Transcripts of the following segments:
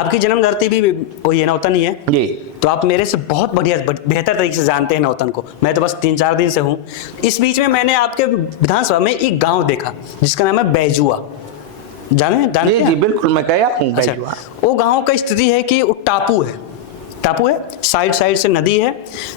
आपकी जन्म धरती भी वही है, नौतन ही है जी। तो आप मेरे से बहुत बेहतर तरीके से जानते हैं नौतन को। मैं तो बस 3-4 दिन से हूँ। इस बीच में मैंने आपके विधानसभा में एक गांव देखा जिसका नाम है बैजुआ। जानते जी हैं? जी बिल्कुल, मैं गया हूँ अच्छा, बैजुआ। वो गांव का स्थिति है कि वो टापू है, साइड साइड से नदी है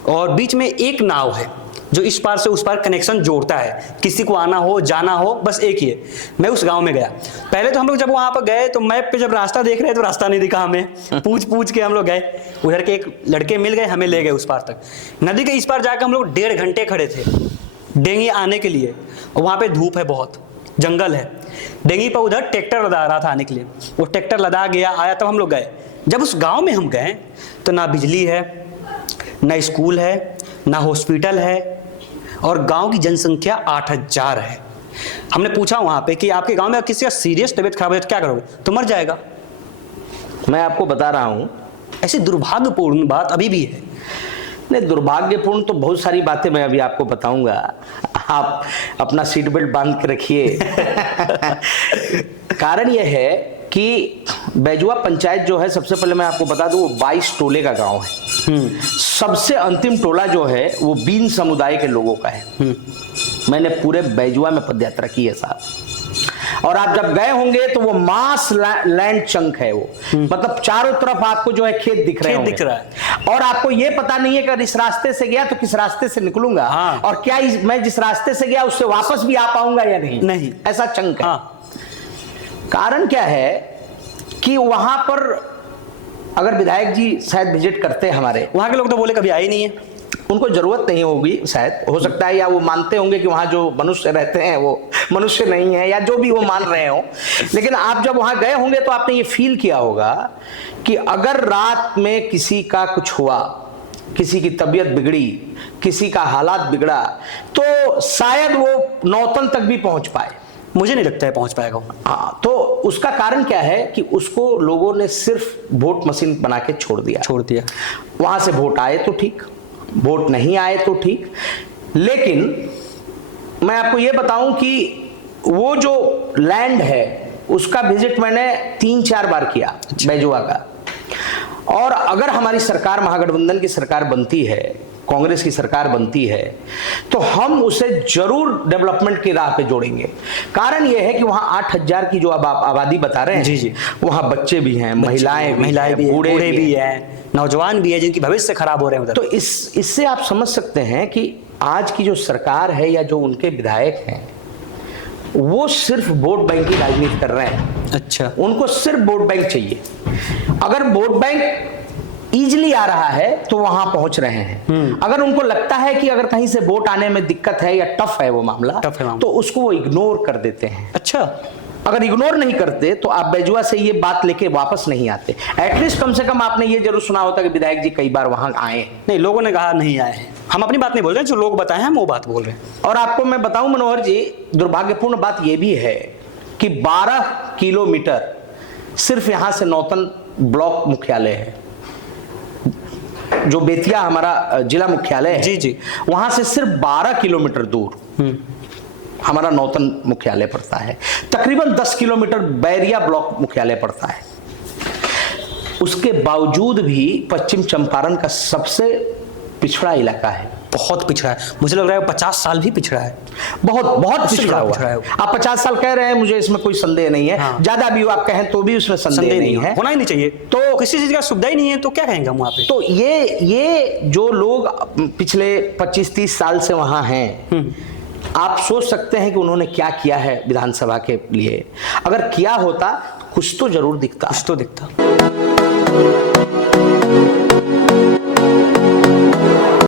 और बीच में एक नाव है जो इस पार से उस पार कनेक्शन जोड़ता है। किसी को आना हो जाना हो बस एक ही है। मैं उस गांव में गया। पहले तो हम लोग जब वहां पर गए तो मैप पे जब रास्ता देख रहे हैं तो रास्ता नहीं दिखा हमें। पूछ के हम लोग गए। उधर के एक लड़के मिल गए, हमें ले गए उस पार तक। नदी के इस पार जाकर हम लोग 1.5 घंटे खड़े थे डेंगी आने के लिए। और वहां पे धूप है, बहुत जंगल है। डेंगी पर उधर ट्रैक्टर लदा रहा था आने के लिए। वो ट्रैक्टर लदा गया, आया, तब हम लोग गए। जब उस गांव में हम गए तो ना बिजली है, ना स्कूल है, ना हॉस्पिटल है और गांव की जनसंख्या 8000 है। हमने पूछा वहां पे कि आपके गांव में किसी का सीरियस तबीयत खराब है तो क्या करोगे? तो मर जाएगा। मैं आपको बता रहा हूँ, ऐसी दुर्भाग्यपूर्ण बात अभी भी है। नहीं, दुर्भाग्यपूर्ण तो बहुत सारी बातें मैं अभी आपको बताऊंगा। आप अपना सीट बेल्ट बांध के रखिए। कारण यह है कि बैजुआ पंचायत जो है, सबसे पहले मैं आपको बता दूं, वो 22 टोले का गांव है। सबसे अंतिम टोला जो है वो बीन समुदाय के लोगों का है। मैंने पूरे बैजुआ में पदयात्रा की है साहब। और आप जब गए होंगे तो वो मास लैंड चंक है वो, मतलब चारों तरफ आपको जो है खेत दिख रहे हैं। और आपको ये पता नहीं है कि इस रास्ते से गया तो किस रास्ते से निकलूंगा। हाँ। और क्या मैं जिस रास्ते से गया उससे वापस भी आ पाऊंगा या नहीं, ऐसा चंक है। हाँ। कारण क्या है कि वहां पर अगर विधायक जी शायद विजिट करते हैं हमारे, वहां के लोग तो बोले कभी आए नहीं है, उनको जरूरत नहीं होगी शायद, हो सकता है, या वो मानते होंगे कि वहां जो मनुष्य रहते हैं वो मनुष्य नहीं है, या जो भी वो मान रहे हो। लेकिन आप जब वहां गए होंगे तो आपने ये फील किया होगा कि अगर रात में किसी का कुछ हुआ, किसी की तबीयत बिगड़ी, किसी का हालात बिगड़ा, तो शायद वो नौतन तक भी पहुंच पाए। मुझे नहीं लगता है पहुंच पाएगा। हाँ, तो उसका कारण क्या है कि उसको लोगों ने सिर्फ वोट मशीन बना के छोड़ दिया। वहां से वोट आए तो ठीक, वोट नहीं आए तो ठीक। लेकिन मैं आपको यह बताऊं कि वो जो लैंड है उसका विजिट मैंने 3-4 बार किया बैजुआ का। और अगर हमारी सरकार, महागठबंधन की सरकार बनती है, कांग्रेस की सरकार बनती है, तो हम उसे जरूर डेवलपमेंट की राह पे जोड़ेंगे। कारण यह है कि वहां 8000 की जो अब आप आबादी बता रहे हैं, जी, वहां बच्चे भी हैं, महिलाएं भी हैं, बूढ़े भी हैं, नौजवान भी है जिनकी भविष्य खराब हो रहे हैं उधर। तो इससे आप समझ सकते हैं कि आज की जो सरकार है या जो उनके विधायक हैं वो सिर्फ वोट बैंक की राजनीति कर रहे हैं। अच्छा, उनको सिर्फ वोट बैंक चाहिए। अगर वोट बैंक इजीली आ रहा है तो वहां पहुंच रहे हैं। अगर उनको लगता है कि अगर कहीं से वोट आने में दिक्कत है या टफ है वो मामला, तो उसको वो इग्नोर कर देते हैं। अच्छा, अगर इग्नोर नहीं करते तो आप बैजुआ से ये बात लेके वापस नहीं आते। एटलीस्ट कम से कम आपने ये जरूर सुना होता कि विधायक जी कई बार वहां आए। नहीं, लोगों ने कहा नहीं आए हैं। हम अपनी बात नहीं बोल रहे, जो लोग बताए हैं हम वो बात बोल रहे हैं। और आपको मैं बताऊं मनोहर जी, दुर्भाग्यपूर्ण बात यह भी है कि 12 किलोमीटर सिर्फ यहां से नौतन ब्लॉक मुख्यालय है, जो बेतिया हमारा जिला मुख्यालय है, जी, वहां से सिर्फ 12 किलोमीटर दूर हमारा नौतन मुख्यालय पड़ता है। तकरीबन 10 किलोमीटर बैरिया ब्लॉक मुख्यालय पड़ता है। उसके बावजूद भी पश्चिम चंपारण का सबसे पिछड़ा इलाका है, बहुत पिछड़ा है। मुझे लग रहा है 50 साल भी पिछड़ा है, बहुत पिछड़ा हुआ है। आप 50 साल कह रहे हैं, मुझे इसमें कोई संदेह नहीं है। हाँ। ज्यादा भी आप कहें तो भी उसमें संदेह नहीं है, होना ही नहीं चाहिए। तो किसी चीज का सुविधा ही नहीं है तो क्या कहेंगे हम वहां पे? तो ये जो लोग पिछले 25-30 साल से वहां हैं, आप सोच सकते हैं कि उन्होंने क्या किया है विधानसभा के लिए। अगर किया होता कुछ तो जरूर दिखता, कुछ तो दिखता।